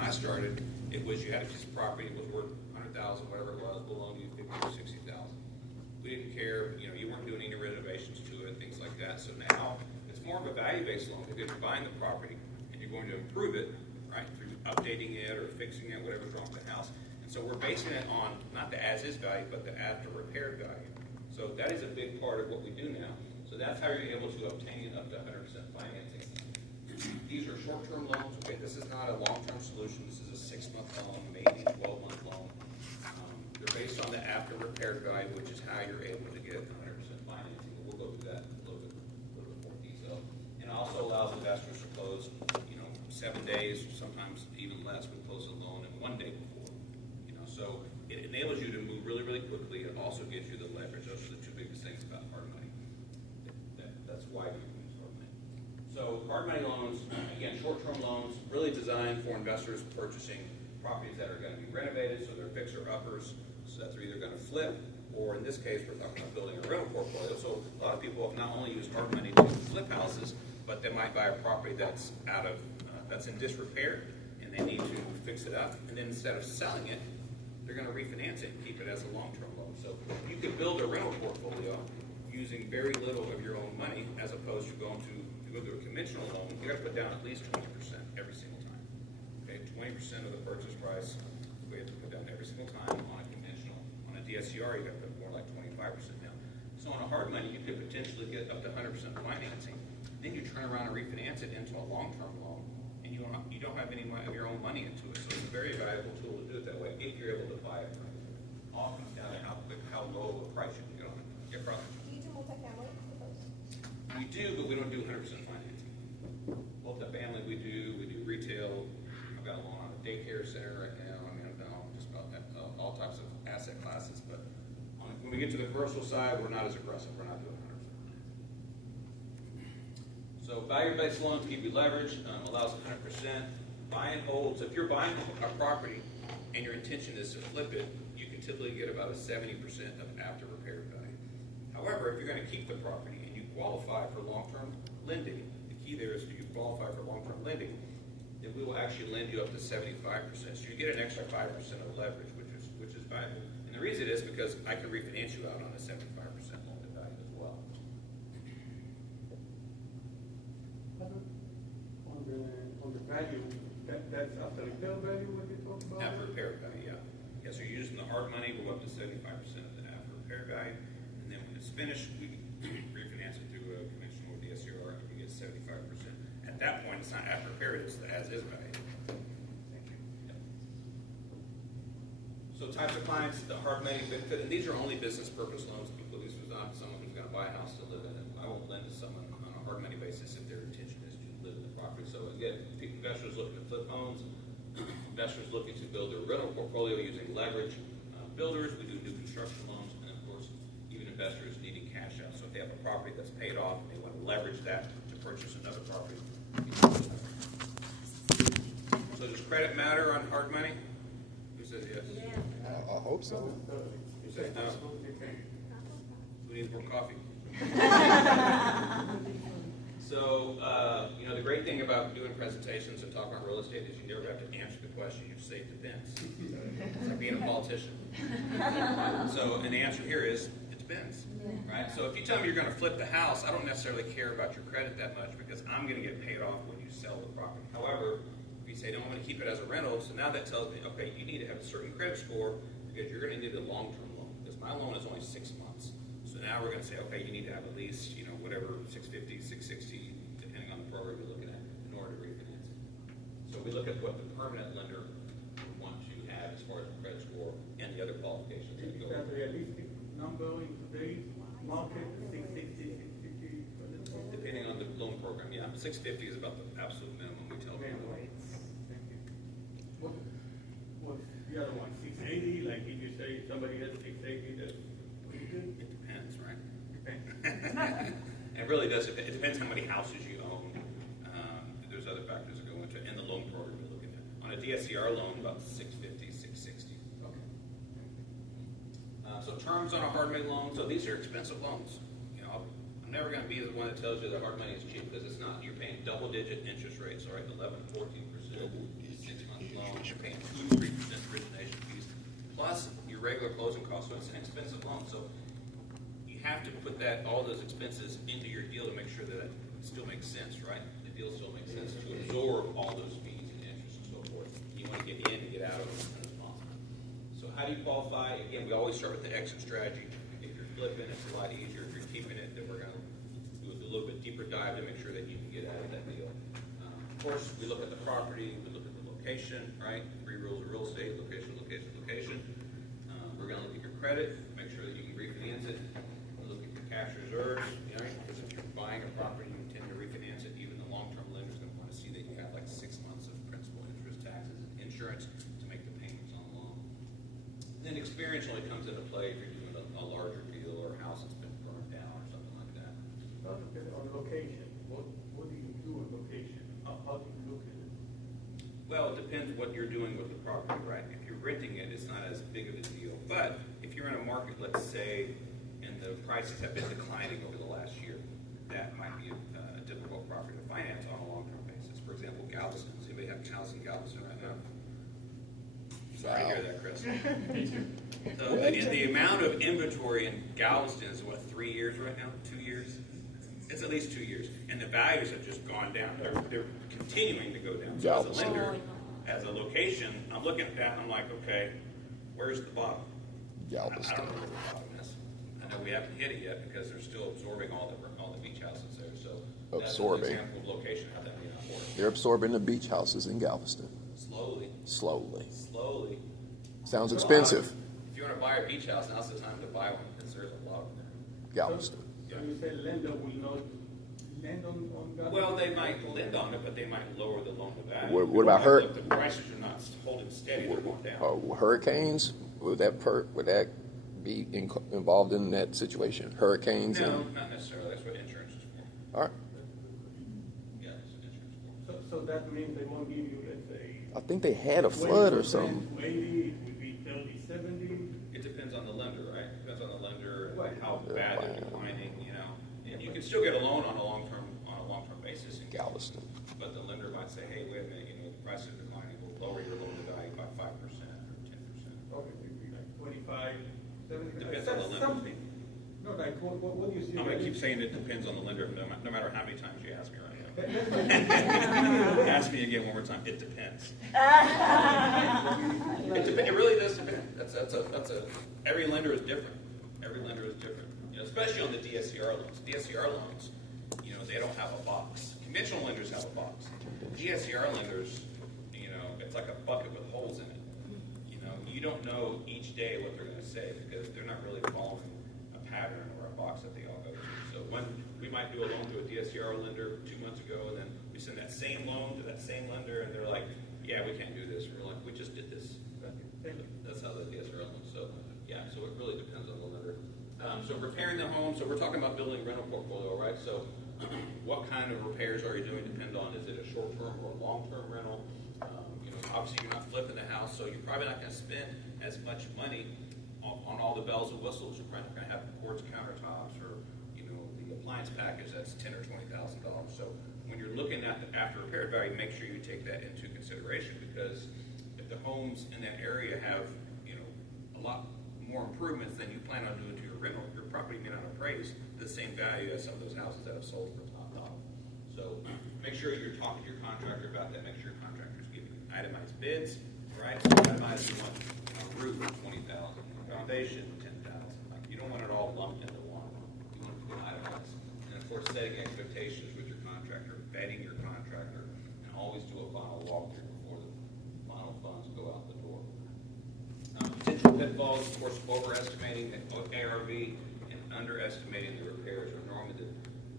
when I started, it was you had a piece of property, it was worth 100,000, whatever it was, we'll loan you 50 or 60,000. We didn't care, you know, you weren't doing any renovations to it, things like that. So now it's more of a value-based loan because you're buying the property and you're going to improve it, right, through updating it or fixing it, whatever's wrong with the house. And so we're basing it on not the as-is value, but the after-repaired value. So that is a big part of what we do now. So that's how you're able to obtain up to 100% financing. These are short-term loans. Okay, this is not a long-term solution. This is a 6-month loan, maybe 12-month loan. They're based on the after-repaired value, which is how you're able to get 100% financing. We'll go through that in a little bit more detail. And it also allows investors to close, 7 days, sometimes even less. We close a loan in 1 day before. So it enables you to move really, really quickly. It also gives you the leverage. Those are the two biggest things about hard money. That's why we use hard money. So hard money loans, again, short-term loans, really designed for investors purchasing properties that are going to be renovated, so they're fixer-uppers, so that they're either going to flip, or in this case, we're talking about building a rental portfolio. So a lot of people have not only used hard money to flip houses, but they might buy a property that's that's in disrepair, and they need to fix it up, and then instead of selling it, they're going to refinance it and keep it as a long-term loan. So you could build a rental portfolio using very little of your own money, as opposed to go to a conventional loan. You got to put down at least 20% every single time. Okay, 20% of the purchase price we have to put down every single time on a conventional. On a DSCR, you got to put more like 25% down. So on a hard money, you could potentially get up to 100% financing. Then you turn around and refinance it into a long-term loan, and you don't have any of your own money into it. So it's a very valuable tool to do it that way if you're able to buy it. All comes down to how low a price you can get on it. Yeah, problem. Do you do multifamily? We do, but we don't do 100% financing. Multifamily, we do retail. I've got a loan on a daycare center right now. I mean, I've done just about all types of asset classes. But when we get to the commercial side, we're not as aggressive. We're not doing 100%. So value-based loans give you leverage, allows 100%. Buy and hold. So if you're buying a property and your intention is to flip it, you can typically get about a 70% of after repair value. However, if you're going to keep the property and you qualify for long-term lending, the key there is you qualify for long-term lending, then we will actually lend you up to 75%. So you get an extra 5% of leverage, which is valuable. And the reason is because I can refinance you out on a 75% loan to value as well. On the value, that's after repair value when you talk about? After repair value, yeah. Yeah, so you're using the hard money, we'll go up to 75% of the after repair value. And then when it's finished, we refinance it through a conventional DSCR, and we get 75%. At that point, it's not after repair, it's the as-is value. Thank you. Yep. So types of clients, the hard money benefit, and these are only business purpose loans. This was not someone who's going to buy a house to live in it. I won't lend to someone on a hard money basis if their intention is to live in the property. So again, investors looking to flip homes, investors looking to build their rental portfolio using leverage, builders, we do new construction loans, and of course, even investors needing cash out. So if they have a property that's paid off and they want to leverage that to purchase another property. So does credit matter on hard money? Who says yes? I hope so. Who says no? Who needs more coffee? So, the great thing about doing presentations and talking about real estate is you never have to answer the question. You just say it depends. It's like being a politician. So, and the answer here is it depends, right? So if you tell me you're going to flip the house, I don't necessarily care about your credit that much because I'm going to get paid off when you sell the property. However, if you say, no, I'm going to keep it as a rental, so now that tells me, okay, you need to have a certain credit score because you're going to need a long-term loan because my loan is only 6 months. So now we're going to say, okay, you need to have at least, whatever, 650, 660, depending on the program you're looking at, in order to refinance it. So we look at what the permanent lender would want to have as far as the credit score and the other qualifications. Is that a realistic number in today's market, 660, 650? Depending on the loan program, yeah. 650 is about the absolute minimum we tell people. Thank you. What's the other one, 680? Like if you say somebody has 680, that's pretty good? It depends, right? Depends. It really does. It depends how many houses you own. There's other factors that go into it, and the loan program you're looking at. On a DSCR loan, about 650, 660. Okay. So terms on a hard money loan. So these are expensive loans. I'm never going to be the one that tells you that hard money is cheap because it's not. You're paying double-digit interest rates, all right, 11, 14%, 6-month loan. It's an expensive loan, so you have to put all those expenses into your deal to make sure that it still makes sense, right? The deal still makes sense to absorb all those fees and interest and so forth. You want to get in and get out of it as soon as possible. So how do you qualify? Again, we always start with the exit strategy. If you're flipping, it's a lot easier. If you're keeping it, then we're going to do a little bit deeper dive to make sure that you can get out of that deal. Of course, we look at the property, we look at the location, right? 3 rules of real estate: location, location, location. We're going to look at your credit, make sure that you can refinance it. We'll look at your cash reserves, you know, because if you're buying a property and you intend to refinance it, even the long-term lender's going to want to see that you have like 6 months of principal, interest, taxes, and insurance to make the payments on the loan. And then experience only comes into play if you're doing a larger deal or a house that's been burned down or something like that. On location, what do you do on location? How do you look at it? Well, it depends what you're doing with the property, right? If you're renting it, it's not as big of a deal. But if you're in a market, let's say, and the prices have been declining over the last year, that might be a difficult property to finance on a long-term basis. For example, Galveston. Does anybody have a house in Galveston right now? Sorry to hear that, Chris. So the amount of inventory in Galveston is, what, 3 years right now? 2 years? It's at least 2 years. And the values have just gone down. They're continuing to go down. So as a lender, as a location, I'm looking at that and I'm like, okay, where's the bottom? I don't know where the bottom is. I know we haven't hit it yet because they're still absorbing all the beach houses there. So that's an example of location, how that may not work. They're absorbing the beach houses in Galveston. Slowly. Sounds expensive. If you want to buy a beach house, now's the time to buy one because there's a lot of them. Galveston. So you say lender will not lend on Galveston? Well, they might lend on it, but they might lower the loan to value. What about her? The prices are not holding steady; they're going down. Hurricanes? Would that be involved in that situation? Hurricanes? No, not necessarily. That's what insurance is for. All right. Yeah, that's what insurance is for. So that means they won't give you, let's say, I think they had a flood or 20%, something. 80, it would be 30, 70. It depends on the lender, right? Depends on the lender Right. and how bad they're declining. You know, and you can still get a loan on a long-term basis in Galveston. but the lender might say, hey, wait a minute, the price is declining, we'll lower your loan to value by 5% or 10%. Okay, it'd be like 25, 70. Depends on the lender. Something. No, like what do you see? I'm going to keep saying it depends on the lender, no matter how many times you ask me right now. Ask me again one more time. It depends. It really does depend. Every lender is different. Every lender is different. You know, especially on the DSCR loans. DSCR loans, you know, they don't have a box. Conventional lenders have a box. DSCR lenders, you know, it's like a bucket with holes in it. You know, you don't know each day what they're going to say because they're not really following a pattern or a box that they all go to. So when we might do a loan to a DSCR lender 2 months ago, and then we send that same loan to that same lender, and they're like, yeah, we can't do this. And we're like, we just did this. That's how the DSCR loans. So, yeah, so it really depends on the lender. So repairing the home, so we're talking about building a rental portfolio, right? So what kind of repairs are you doing depend on, is it a short-term or a long-term rental? You know, obviously you're not flipping the house, so you're probably not going to spend as much money on all the bells and whistles. You're probably not going to have quartz countertops or, you know, the appliance package that's $10,000 or $20,000. So when you're looking at the after repair value, make sure you take that into consideration, because if the homes in that area have, you know, a lot more improvements than you plan on doing to your rental, your property may not appraise the same value as some of those houses that have sold for top dollar. So make sure you're talking to your contractor about that. Make sure your contractor's giving you itemized bids, right? So itemized, you want a roof for $20,000, foundation $10,000. Like, you don't want it all lumped into one. You want it to be itemized. And of course, setting expectations with your contractor, vetting your contractor, and always do a final walkthrough before the final funds go out the door. Potential pitfalls, of course, overestimating the ARV and underestimating the repairs are normally the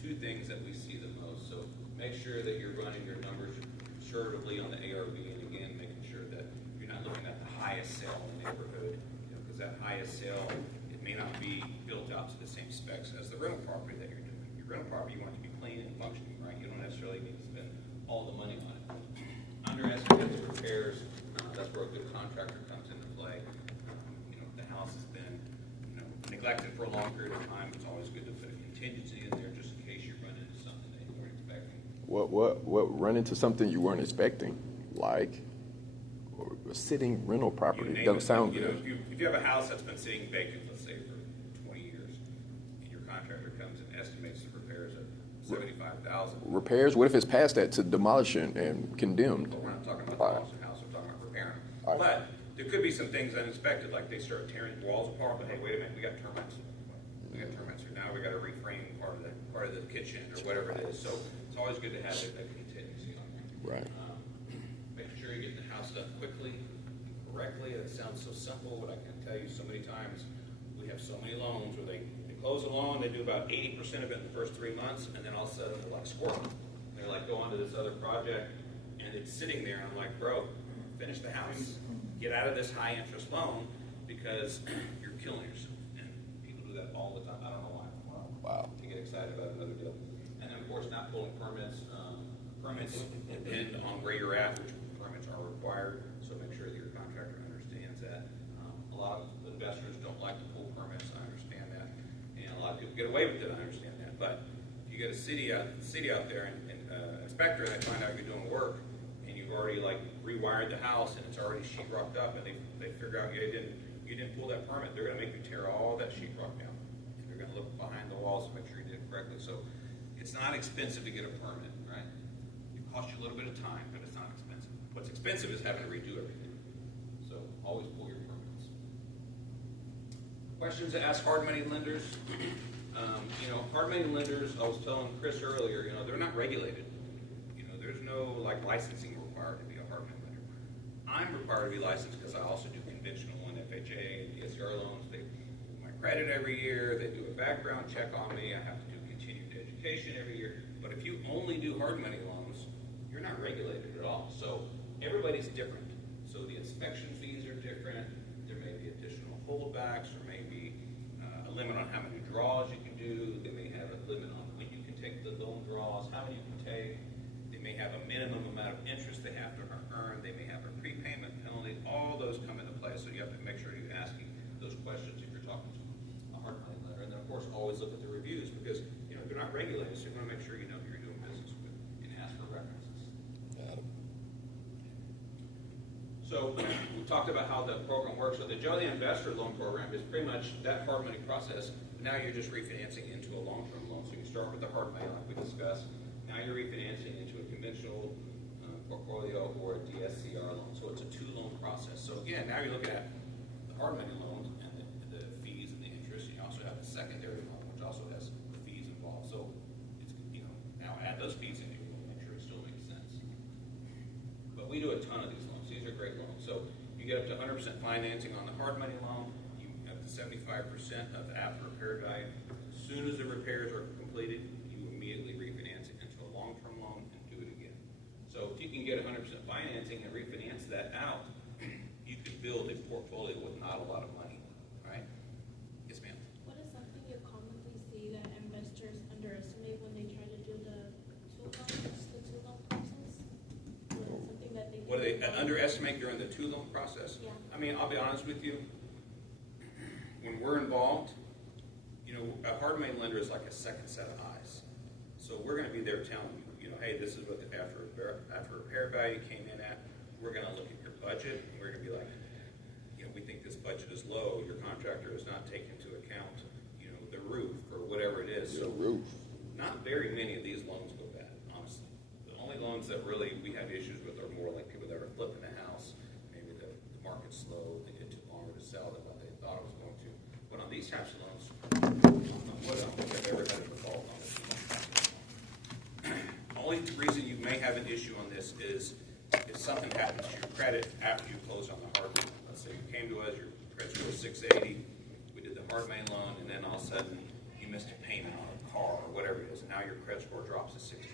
two things that we see the most. So make sure that you're running your numbers conservatively on the ARV, and again, making sure that you're not looking at the highest sale in the neighborhood, because that highest sale, it may not be built out to the same specs as the rental property that you're doing. Your rental property, you want it to be clean and functioning, right? You don't necessarily need to spend all the money on it. Underestimate the repairs. That's where a good contractor comes into play. You know, if the house has been, you know, neglected for a long period of time, it's always good to put a contingency in there just in case you run into something that you weren't expecting. What run into something you weren't expecting? Like, or a sitting rental You property. name Doesn't it. sound You know, good. if you have a house that's been sitting vacant, let's say for 20 years, and your contractor comes and estimates the repairs at 75,000. Repairs, what if it's past that to demolition and condemned? But we're not talking about Right. demolishing the house, we're talking about repairing. Right. But there could be some things uninspected, like they start tearing walls apart, but hey, wait a minute, we got termites. We got termites here, now we gotta reframe part of the kitchen or whatever it is, so it's always good to have a contingency on there. Right. Making sure you're getting the house done quickly, correctly. It sounds so simple, but I can tell you so many times, we have so many loans where they close a loan, they do about 80% of it in the first 3 months, and then all of a sudden they're like squirrel. They're like, go on to this other project, and it's sitting there, and I'm like, bro, finish the house. Get out of this high interest loan, because you're killing yourself. And people do that all the time. I don't know why. Wow. To get excited about another deal. And then, of course, not pulling permits. Permits depend on where you're at, which permits are required, so make sure that your contractor understands that. A lot of investors don't like to pull permits, I understand that, and a lot of people get away with it, I understand that, but if you get a city out there and inspector, and they find out you're doing work, and you've already like rewired the house, and it's already sheetrocked up, and they figure out you didn't pull that permit, they're gonna make you tear all that sheetrock down, and they're gonna look behind the walls to make sure you did it correctly, so it's not expensive to get a permit, right? Cost you a little bit of time, but it's not expensive. What's expensive is having to redo everything. So always pull your permits. Questions to ask hard money lenders? Hard money lenders, I was telling Chris earlier, they're not regulated. There's no like licensing required to be a hard money lender. I'm required to be licensed because I also do conventional and FHA and DSCR loans. They do my credit every year. They do a background check on me. I have to do continued education every year. But if you only do hard money loans, you're not regulated at all. So everybody's different. So the inspection fees are different. There may be additional holdbacks. There may be a limit on how many draws you can do. They may have a limit on when you can take the loan draws, how many you can take. They may have a minimum amount of interest they have to earn. They may have a prepayment penalty. All those come into play. So you have to make sure you're asking those questions if you're talking to a hard money lender. And then, of course, always look at the reviews because they're not regulated. So you want to make sure you know who you're doing business with and ask for references. So we talked about how the program works. So the Jolly Investor Loan Program is pretty much that hard money process. Now you're just refinancing into a long-term loan. So you start with the hard money like we discussed. Now you're refinancing into a conventional portfolio or a DSCR loan. So it's a two-loan process. So again, now you're looking at the hard money loan and the fees and the interest. You also have the secondary loan, which also has fees involved. So it's now add those fees in, you will make sure it still makes sense. But we do a ton of these loans. These are great loans. So you get up to 100% financing on the hard money loan. You have to 75% of the after repair value. As soon as the repairs are completed, you immediately refinance it into a long-term loan and do it again. So if you can get 100% financing and refinance that out, you can build a portfolio with not a lot of money, right? Yes, ma'am. What is something you commonly see that investors underestimate when they try to do the two-loan process? Something that they What do they underestimate during the two-loan process? Yeah. I mean, I'll be honest with you. When we're involved, a hard money lender is like a second set of eyes. So we're going to be there telling you, hey, this is what the after repair value came in at. We're going to look at your budget, and we're going to be like, we think this budget is low. Your contractor has not taken into account, the roof or whatever it is. The So roof. not very many of these loans go bad, honestly. The only loans that really we have issues with are more like people that are flipping a house. Maybe the market's slow, they get too longer to sell than what they thought it was going to. But on these types of loans, what I don't think I've ever had a default on this. The only reason you may have an issue on this is if something happens to your credit after you close on the hard money. Let's say you came to us, your credit score was 680, we did the hard money loan, and then all of a sudden you missed a payment on a car or whatever it is, and now your credit score drops to 620.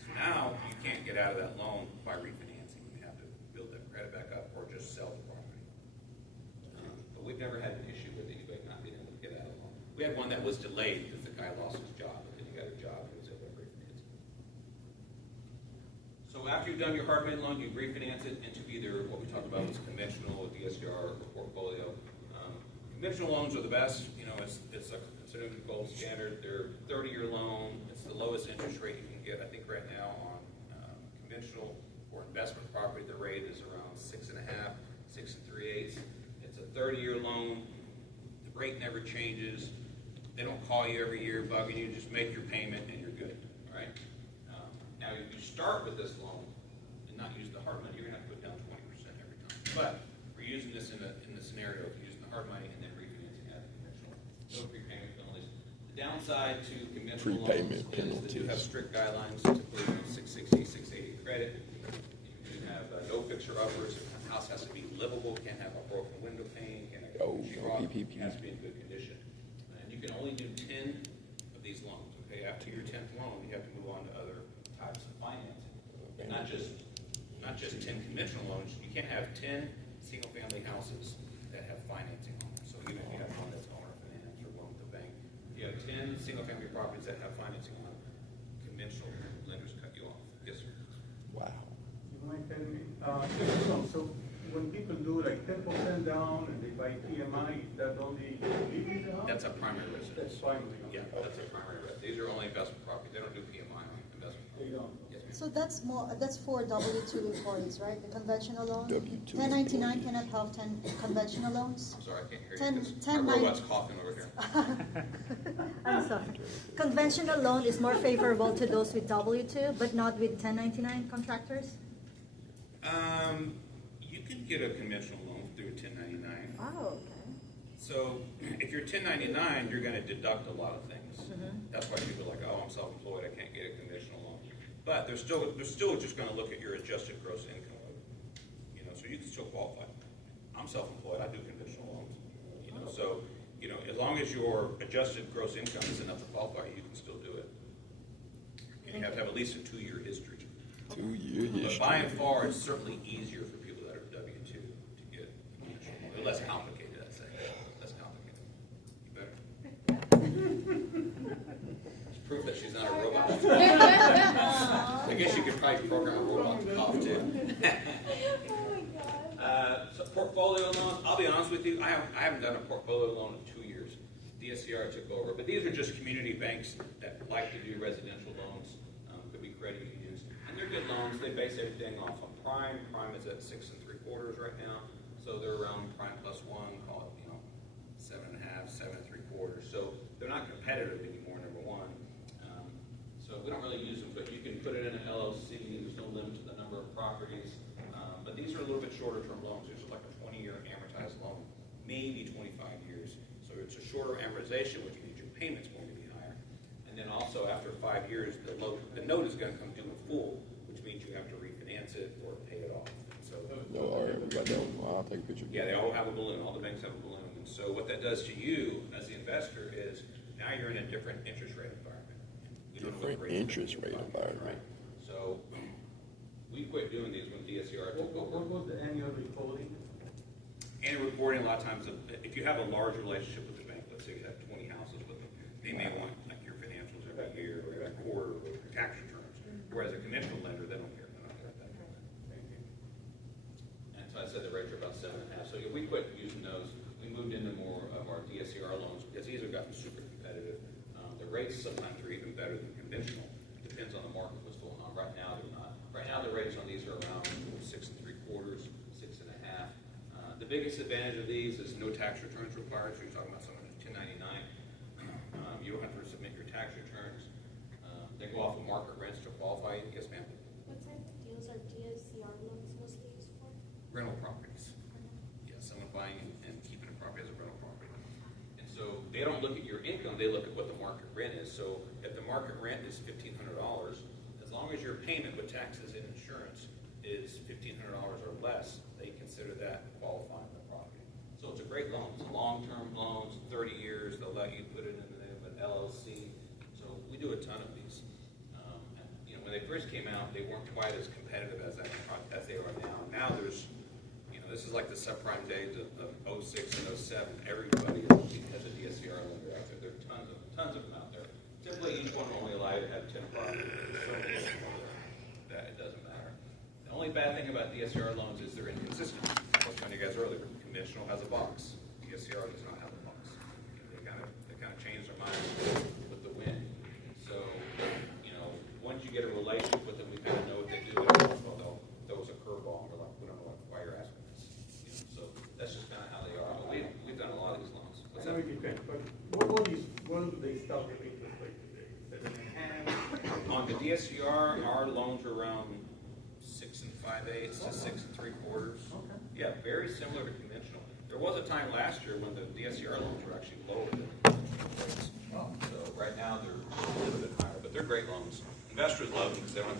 So now you can't get out of that loan by refinancing. You have to build that credit back up or just sell the property. But we've never had an issue with anybody not being able to get out of the loan. We had one that was delayed because the guy lost his job, but then he got a job and was able to refinance it. So after you've done your hard money loan, you refinance it into either what we talked about was conventional, DSCR, or portfolio. Conventional loans are the best. It's considered the gold standard. They're 30-year loan. It's the lowest interest rate you can get. I think right now on conventional or investment property, the rate is around 6.5%. rate never changes, they don't call you every year bugging you, just make your payment and you're good, all right? Now, if you start with this loan and not use the hard money, you're gonna have to put down 20% every time. But we're using this in the scenario of using the hard money and then refinancing at conventional. No prepayment penalties. The downside to conventional loans Prepayment is they do have penalties. strict guidelines, typically 660, 680 credit. You can have no fixer-uppers. The house has to be livable, can't have a broken window pane, can't have Oh, a sheetrock, PPP. it has to be in good condition. And you can only do 10 of these loans, okay? After your 10th loan, you have to move on to other types of financing. Not just 10 conventional loans, you can't have 10 single-family houses that have financing on them. So even if you have one that's owner finance or one with the bank, if you have 10 single-family properties that have financing on them, conventional lenders cut you off. Yes, sir. Wow. You mind telling me, so when people do like 10% down and they buy PMI, is that only leaving the house? That's a primary residence. That's fine. Yeah, that's a primary residence. These are only investment properties. They don't do PMI on investment They properties. don't. Yes, ma'am. So that's for W-2 employees, right? The conventional loan? W-2 1099 employees. cannot have 10 conventional loans? I'm sorry, I can't hear 10 you. 'cause 10 my nine- robot's coughing over here. I'm sorry. Conventional loan is more favorable to those with W-2, but not with 1099 contractors? You can get a conventional loan through 1099. Oh, okay. So if you're 1099, you're going to deduct a lot of things. That's why people are like, oh, I'm self-employed, I can't get a conventional loan. But they're still just going to look at your adjusted gross income. You know, so you can still qualify. I'm self-employed, I do conventional loans. You know, so as long as your adjusted gross income is enough to qualify, you can still do it. And you have to have at least a 2-year history. 2-year But history. by and far, it's certainly easier for people that are W-2 to get conventional loan. They're less complicated, I'd say. Less complicated. You better. It's proof that she's not a robot. I guess you could probably program a robot to cough too. So portfolio loans, I'll be honest with you, I haven't done a portfolio loan in 2 years. DSCR took over, but these are just community banks that like to do residential loans. Could be credit unions, and they're good loans. They base everything off of prime. Prime is at 6 3/4 right now, so they're around prime plus 1, call it 7.5, 7 3/4. So they're not competitive anymore. Number one, so we don't really use them, but you can put it in an LLC. There's no limit to the number of properties. But these are a little bit shorter term loans. There's like a 20-year amortized loan, maybe 25 years. So it's a shorter amortization, which means your payment's going to be higher. And then also after 5 years, the note is going to come due in full, which means you have to refinance it or pay it off. So No, all right, we got that one. I'll take a picture. yeah, they all have a balloon. All the banks have a balloon. And so what that does to you as the investor is now you're in a different interest rate environment. You don't know what the Different rate's interest gonna be rate about, environment. right? So we quit doing these when DSCR took What over. was the annual reporting? And reporting, a lot of times, if you have a large relationship with the bank, let's say you have 20 houses with them, they may want like your financials every year or every quarter or your tax returns. Whereas a conventional lender, they don't care. They're not care about that. And so I said the rates are about 7.5. So if we quit using those, we moved into more of our DSCR loans because these have gotten super competitive. The rates sometimes are even better than conventional. Depends on the market, what's going on. Right now, they're not. Right now, the rates on these are around 6 3/4, 6.5. The biggest advantage of these is no tax returns required. So you're talking about someone who's 1099. You don't have to submit your tax returns. They go off of market rents to qualify. Yes, ma'am. What type of deals are DSCR loans mostly used for? Rental properties. Yeah, someone buying and keeping a property as a rental property. And so they don't look at your income, they look at what the market rent is. So if the market rent is $1,500, as long as your payment with taxes and insurance is $1,500 or less, they consider that qualifying the property. So it's a great loan. It's long-term loans, 30 years. They'll let you put it in the name of an LLC. So we do a ton of these. And, when they first came out, they weren't quite as competitive as they are now. Now there's, this is like the subprime days of 06 and 07. Everybody has a DSCR lender out there. There are tons of them out there. Typically, each one will only allow you to have 10 properties. So that it doesn't matter. The only bad thing about DSCR loans is they're inconsistent. I was telling you guys earlier, conventional has a box. DSCR does not have a box. They kind of change their mind with the wind. So, once you get a relationship with them, we kind of know what they do. And they'll throw us a curveball, and we're like, we don't know why you're asking this. So that's just kind of how they are. But we've done a lot of these loans. What's that? it depends, but what do they start your interest rate today? 7.5? On the DSCR, our loans are around 6 5/8 to 6 3/4. Okay. Yeah, very similar to conventional. There was a time last year when the DSCR loans were actually lower than conventional rates. So right now they're a little bit higher, but they're great loans. Investors love them because they don't have